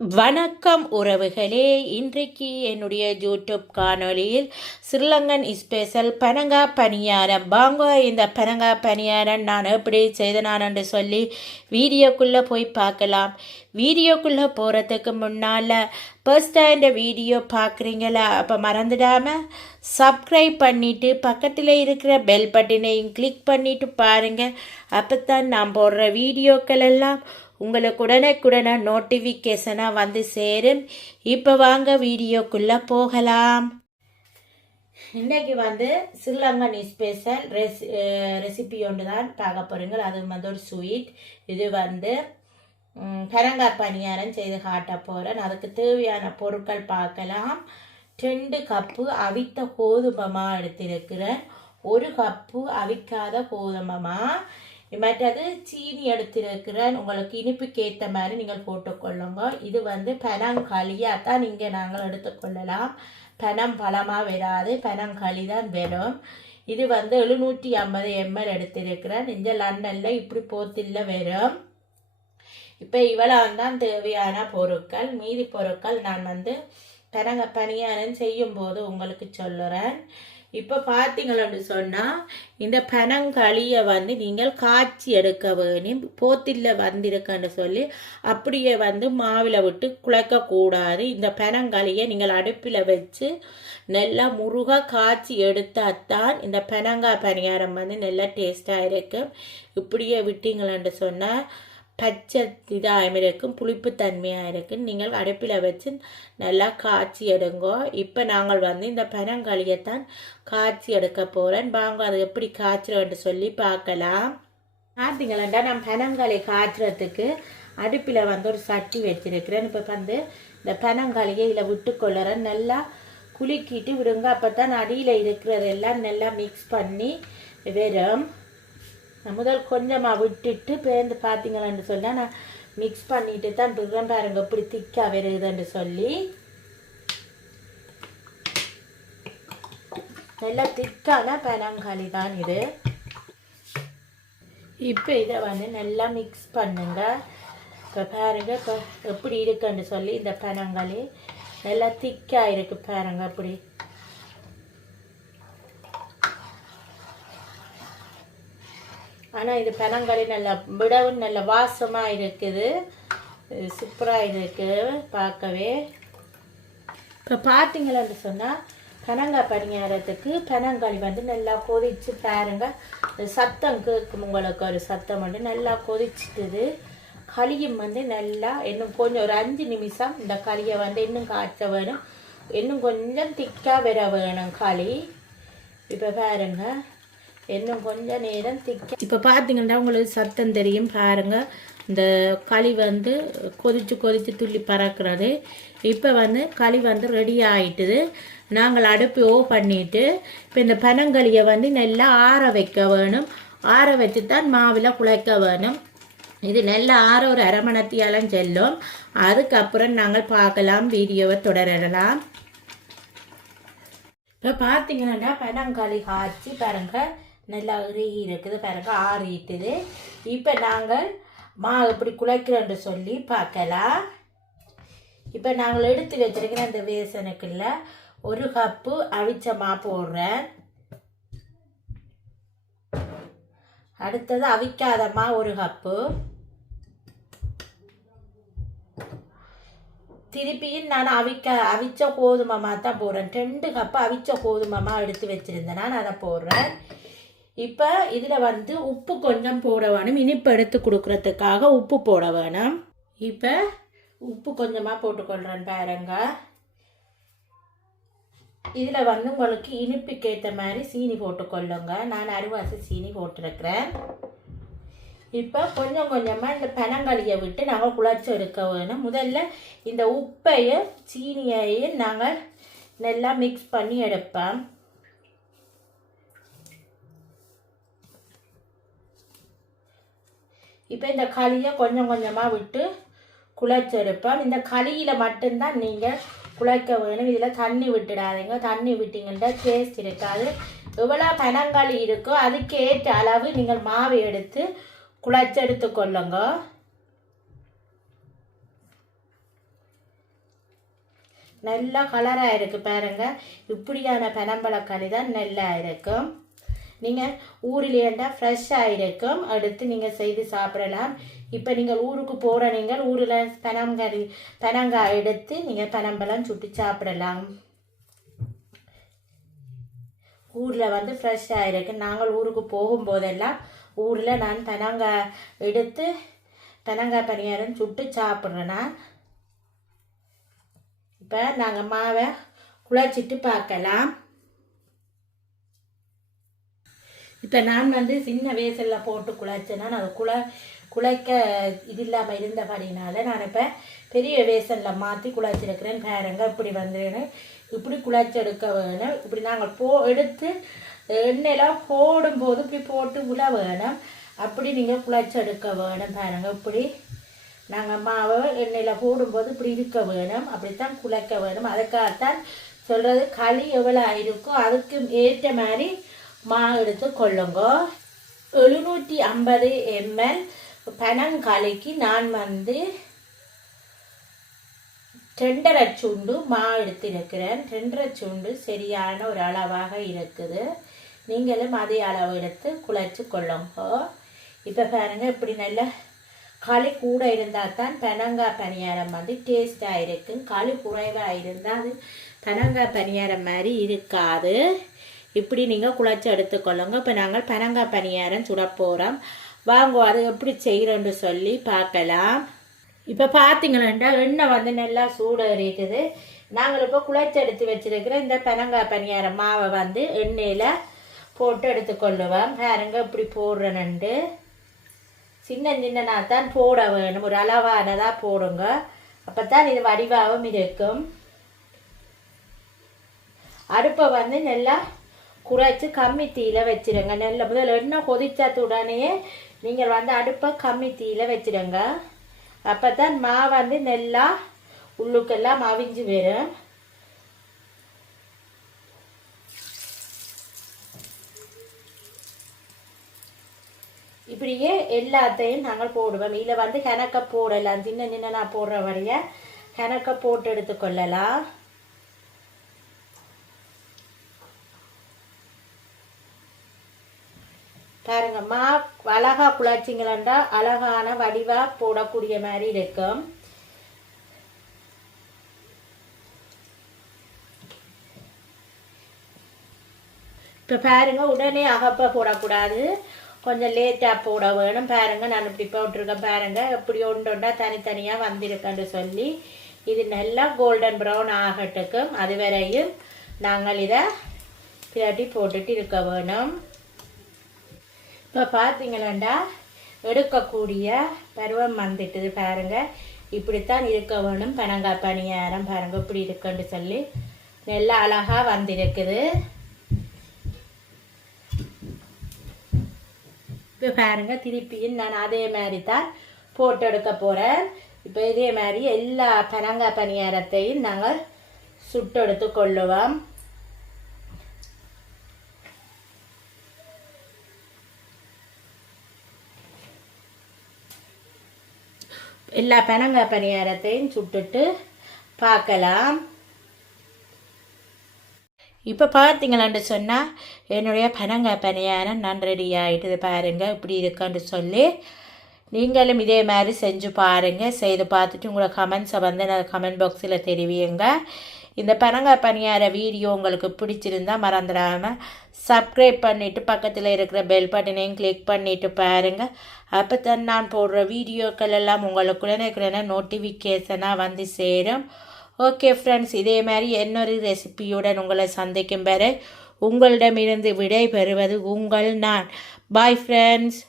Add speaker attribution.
Speaker 1: வணக்கம் உறவுகளே. இன்றைக்கு என்னுடைய யூடியூப் காணொலியில் ஸ்ரீலங்கன் ஸ்பெஷல் பனங்கா பணியாரம். வாங்க இந்த பனங்கா பணியாரம் நான் எப்படி செய்தனான் என்று சொல்லி வீடியோக்குள்ளே போய் பார்க்கலாம். வீடியோக்குள்ளே போகிறதுக்கு முன்னால் ஃபர்ஸ்ட் இந்த வீடியோ பார்க்குறீங்களா? அப்போ மறந்துடாமல் சப்ஸ்கிரைப் பண்ணிவிட்டு பக்கத்தில் இருக்கிற பெல் பட்டினையும் கிளிக் பண்ணிவிட்டு பாருங்கள் அப்போ தான் நான் போடுற வீடியோக்கள் எல்லாம் உங்களுக்கு உடனுக்குடனே நோட்டிஃபிகேஷனாக வந்து சேரும். இப்போ வாங்க வீடியோக்குள்ளே போகலாம். இன்றைக்கி வந்து ஸ்ரீலங்கன் ஸ்பெஷல் ரெசி ரெசிபி ஒன்று தான் பார்க்க போகிறீங்க அது வந்து ஒரு ஸ்வீட் இது வந்து கரங்காய் பணியாரம் செய்து காட்ட போகிறேன் அதுக்கு தேவையான பொருட்கள் பார்க்கலாம். ரெண்டு கப்பு அவித்த கோதுமமாக எடுத்திருக்கிறேன். ஒரு கப்பு அவிக்காத கோதுமமாக மற்றது சீனி எடுத்திருக்கிறேன் உங்களுக்கு இனிப்புக்கு ஏற்ற மாதிரி நீங்கள் போட்டுக்கொள்ளுங்க இது வந்து பனங்களியாக தான் இங்கே நாங்கள் எடுத்துக்கொள்ளலாம் பனம் பழமாக வராது பனங்களி தான் வரும் இது வந்து எழுநூற்றி ஐம்பது எம்எல் எடுத்திருக்கிறேன் இந்த லண்டனில் இப்படி போத்தில் வரும் இப்போ இவ்வளவு தான் தேவையான பொருட்கள் மீதி பொருட்கள் நான் வந்து பனங்க பணியாரம் செய்யும்போது உங்களுக்கு சொல்லுறேன் இப்போ பார்த்தீங்களன்னு சொன்னால் இந்த பனங்களியை வந்து நீங்கள் காய்ச்சி எடுக்க வேணும் போத்தில் வந்திருக்குன்னு சொல்லி அப்படியே வந்து மாவில் விட்டு குழைக்கக்கூடாது இந்த பனங்களியை நீங்கள் அடுப்பில் வச்சு நல்லா முருக காய்ச்சி எடுத்தால் இந்த பனங்காய் பணியாரம் வந்து நல்லா டேஸ்ட்டாக இருக்கும். இப்படியே விட்டீங்களன்னு சொன்னால் பச்சை இதாக இருக்கும் புளிப்பு தன்மையாக இருக்கும் நீங்கள் அடுப்பில் வச்சு நல்லா காய்ச்சி எடுங்கோ. இப்போ நாங்கள் வந்து இந்த பனங்களியைத்தான் காய்ச்சி எடுக்க போகிறேன் வாங்க அது எப்படி காய்ச்சுறோன்னு சொல்லி பார்க்கலாம். பார்த்தீங்களா நான் பனங்காளி காய்ச்சறதுக்கு அடுப்பில் வந்து ஒரு சட்டி வச்சிருக்கிறேன். இப்போ வந்து இந்த பனங்காளியை இதில் விட்டு கொள்ளுறேன். நல்லா குலுக்கிட்டு விடுங்க. அப்போ தான் அடியில் இருக்கிறதெல்லாம் நல்லா மிக்ஸ் பண்ணி வெறும் முதல் கொஞ்சமாக விட்டுட்டு பேருந்து பார்த்தீங்களான்னு சொன்னால் நான் மிக்ஸ் பண்ணிட்டு தான் விடுறேன் பாருங்க இப்படி திக்காக வருதுன்னு சொல்லி. நல்லா திக்கான பனங்காளி தான் இது. இப்போ இதை வந்து நல்லா மிக்ஸ் பண்ணுங்க. இப்போ பாருங்க இப்போ எப்படி இருக்குன்னு சொல்லி இந்த பனங்காளி. நல்லா திக்காக இருக்கு பாருங்க அப்படி. ஆனால் இது பனங்களி நல்லா விடவும் நல்ல வாசமாக இருக்குது. சூப்பராக இருக்குது பார்க்கவே. இப்போ பார்த்தீங்களான்னு சொன்னால் பனங்காய் பணியாரத்துக்கு பனங்காளி வந்து நல்லா கொதிச்சு பாருங்க. சத்தம் கேட்கும் உங்களுக்கு. ஒரு சத்தம் வந்து நல்லா கொதிச்சிட்டுது களியும் வந்து நல்லா இன்னும் கொஞ்சம் ஒரு அஞ்சு நிமிஷம் இந்த களியை வந்து இன்னும் காய்ச்ச வேணும். இன்னும் கொஞ்சம் திக்காக வர வேணும் களி. இப்போ பாருங்கள் இன்னும் கொஞ்ச நேரம் திக்க. இப்போ பார்த்தீங்கன்னா உங்களுக்கு சத்தம் தெரியும் பாருங்க. இந்த களி வந்து கொதித்து கொதித்து துள்ளி பறக்கிறது. இப்போ வந்து களி வந்து ரெடி ஆயிட்டுது. நாங்கள் அடுப்பு ஓ பண்ணிட்டு இப்போ இந்த பனங்களியை வந்து நல்லா ஆற வைக்க வேணும். ஆற வச்சு தான் மாவில் குழைக்க வேணும். இது நல்லா ஆற ஒரு அரை மணத்தியாலும் செல்லும். அதுக்கப்புறம் நாங்கள் பார்க்கலாம் வீடியோவை தொடரலாம். இப்போ பார்த்தீங்கன்னா பனங்காளி காய்ச்சி பாருங்கள் நல்லா இறுகி இருக்குது பிறகு ஆறிட்டுது. இப்போ நாங்கள் மா எப்படி குழைக்கிறோன்னு சொல்லி பார்க்கலாம். இப்போ நாங்கள் எடுத்து வச்சிருக்கிற அந்த வேசனுக்குள்ள ஒரு கப்பு அவிச்ச மா போடுறேன். அடுத்தது அவிக்காதமா ஒரு கப்பு. திருப்பியும் நான் அவிக்க அவிச்ச கோதுமமாக தான் போடுறேன். ரெண்டு கப்பு அவிச்ச கோதுமமாக எடுத்து வச்சுருந்தேன். நான் அதை போடுறேன். இப்போ இதில் வந்து உப்பு கொஞ்சம் போட வேணும். இனிப்பு எடுத்து கொடுக்குறதுக்காக உப்பு போட வேணும். இப்போ உப்பு கொஞ்சமாக போட்டுக்கொள்கிறேன் பாருங்க. இதில் வந்து உங்களுக்கு இனிப்புக்கு ஏற்ற மாதிரி சீனி போட்டுக்கொள்ளுங்க. நான் அருவாசி சீனி போட்டிருக்கிறேன். இப்போ கொஞ்சம் கொஞ்சமாக இந்த பனங்களியை விட்டு நாங்கள் குழச்சி எடுக்க வேணும். முதல்ல இந்த உப்பையும் சீனியையும் நாங்கள் நல்லா மிக்ஸ் பண்ணி எடுப்போம். இப்போ இந்த களியை கொஞ்சம் கொஞ்சமாக விட்டு குழைச்செடுப்போம் இந்த களியில் மட்டும்தான் நீங்கள் குழைக்க வேணும் இதில் தண்ணி விட்டுடாதீங்க. தண்ணி விட்டிங்கன்னா டேஸ்ட் இருக்காது. எவ்வளோ பனங்களி இருக்கோ அதுக்கு ஏற்ற அளவு நீங்கள் மாவு எடுத்து குழைச்செடுத்து கொள்ளுங்க. நல்லா கலராக இருக்குது பாருங்கள் இப்படியான பனம்பழக்களி தான் நல்லா இருக்கும். நீங்கள் ஊரிலேண்டா ஃப்ரெஷ்ஷாக இருக்கும் எடுத்து நீங்கள் செய்து சாப்பிடலாம். இப்போ நீங்கள் ஊருக்கு போகிற நீங்கள் ஊரில் பனங்கறி பனங்காய் எடுத்து நீங்கள் பனம்பழம் சுட்டு சாப்பிடலாம். ஊரில் வந்து ஃப்ரெஷ்ஷாக இருக்கு நாங்கள் ஊருக்கு போகும்போதெல்லாம் ஊரில் நான் பனங்காய் எடுத்து பனங்காய் பணியாரம் சுட்டு சாப்பிட்றேன்? இப்போ நாங்கள் மாவை குழச்சிட்டு பார்க்கலாம். இப்போ நான் வந்து சின்ன வேசலில் போட்டு குழச்சேன்னா அது குழ குழைக்க இது இல்லாமல் இருந்தபடினால நான் இப்போ பெரிய வேசனில் மாற்றி குழைச்சிருக்கிறேன். பேரங்க இப்படி வந்துன்னு இப்படி குழச்செடுக்க வேணும் இப்படி நாங்கள் போ எடுத்து எண்ணெயெல்லாம் போடும்போது இப்படி போட்டு உள்ள வேணும் அப்படி நீங்கள் குழச்செடுக்க வேணும் பாருங்க இப்படி நாங்கள் மாவை எண்ணெயில் போடும்போது இப்படி இருக்க வேணும் அப்படித்தான் குழைக்க வேணும் அதுக்காகத்தான் சொல்கிறது களி எவ்வளோ இருக்கோ அதுக்கு ஏற்ற மாதிரி மா எடுத்து கொள்ளுங்க. எழுநூற்றி ஐம்பது எம்எல் பனங்காலைக்கு நான் வந்து ரெண்டரை சுண்டு மா எடுத்திருக்கிறேன் ரெண்டரை சுண்டு சரியான ஒரு அளவாக இருக்குது. நீங்களும் அதே அளவு எடுத்து குழைச்சி கொள்ளுங்க. இப்போ பாருங்கள் இப்படி நல்ல களி கூட இருந்தால் தான் பனங்காய் பணியாரம் வந்து டேஸ்டாக இருக்கும். களி குறைவாக இருந்தால் அது பனங்காய் பணியாரம் மாதிரி இருக்காது. இப்படி நீங்கள் குழச்சி எடுத்துக்கொள்ளுங்க. இப்போ நாங்கள் பனங்காய் பணியாரம் சுட போகிறோம் வாங்க அது எப்படி செய்கிறோன்னு சொல்லி பார்க்கலாம். இப்போ பார்த்தீங்கன்னா எண்ணெய் வந்து நல்லா சூடறிட்டுது நாங்கள் இப்போ குழச்சி எடுத்து வச்சிருக்கிற இந்த பனங்காய் பணியாரம் மாவை வந்து எண்ணெயில் போட்டு எடுத்துக்கொள்ளுவோம். பாருங்க இப்படி போடுறேன்ட்டு சின்ன சின்னனா தான் போட வேணும். ஒரு அளவானதாக போடுங்க. அப்போ தான் இது வடிவாகவும் இருக்கும். அடுப்பை வந்து நல்லா குறைச்சி கம்மி தீயில் வச்சிடுங்க நல்ல முதல்ல எண்ணெய் கொதிச்சாத்த உடனே நீங்கள் வந்து அடுப்பை கம்மி தீயில் வச்சிடுங்க அப்போ தான் மா வந்து நல்லா உள்ளுக்கெல்லாம் அவிஞ்சு வரும். இப்படியே எல்லாத்தையும் நாங்கள் போடுவோம். இதில் வந்து கணக்க போடலாம். சின்ன சின்ன நான் போடுற வரைய கணக்க போட்டு எடுத்துக்கொள்ளலாம். மா அழகா குழச்சிங்களா அழகான வடிவா போடக்கூடிய மாதிரி இருக்கும். இப்போ பாருங்க உடனே அகப்ப போடக்கூடாது. கொஞ்சம் லேட்டாக போட வேணும். பாருங்க நான் இப்படி போட்டிருக்கேன். பாருங்க இப்படி ஒன்று ஒன்றா தனித்தனியாக வந்திருக்கேன்னு சொல்லி இது நல்லா கோல்டன் ப்ரௌன் ஆகட்டுக்கும் அதுவரையும் நாங்கள் இதை பிரட்டி போட்டுட்டு இருக்க வேணும். இப்போ பார்த்தீங்களா எடுக்கக்கூடிய பருவம் வந்துட்டுது பாருங்க. இப்படித்தான் இருக்க வேணும். பனங்காய் பணியாரம் பாருங்க இப்படி இருக்குன்னு சொல்லி நல்லா அழகாக வந்திருக்குது. இப்போ பாருங்க திருப்பியும் நான் அதே மாதிரி தான் போட்டு எடுக்க போகிறேன் இப்போ இதே மாதிரி எல்லா பனங்காய் பணியாரத்தையும் நாங்கள் சுட்டெடுத்து கொள்ளுவோம். எல்லா பனங்காய் பணியாரத்தையும் சுட்டுட்டு பார்க்கலாம். இப்போ பார்த்தீங்களான்னு சொன்னால் என்னுடைய பனங்காய் பணியாரம் நான் ரெடி ஆகிட்டு பாருங்கள் இப்படி இருக்கான்னு சொல்லி. நீங்களும் இதே மாதிரி செஞ்சு பாருங்கள் செய்து பார்த்துட்டு உங்களை கமெண்ட்ஸை வந்து நான் கமெண்ட் பாக்ஸில் தெரிவியுங்க. இந்த பனங்காய் பணியார வீடியோ உங்களுக்கு பிடிச்சிருந்தா மறந்துடாமல் சப்ஸ்கிரைப் பண்ணிவிட்டு பக்கத்தில் இருக்கிற பெல் பட்டனையும் கிளிக் பண்ணிவிட்டு பாருங்கள் அப்போ தான் நான் போடுற வீடியோக்கள் எல்லாம் உங்களுக்கு உடனே நோட்டிஃபிகேஷனாக வந்து சேரும். ஓகே ஃப்ரெண்ட்ஸ் இதே மாதிரி இன்னொரு ரெசிபியுடன் உங்களை சந்திக்கும் வரை உங்களிடமிருந்து விடை பெறுவது உங்கள் நான். Bye friends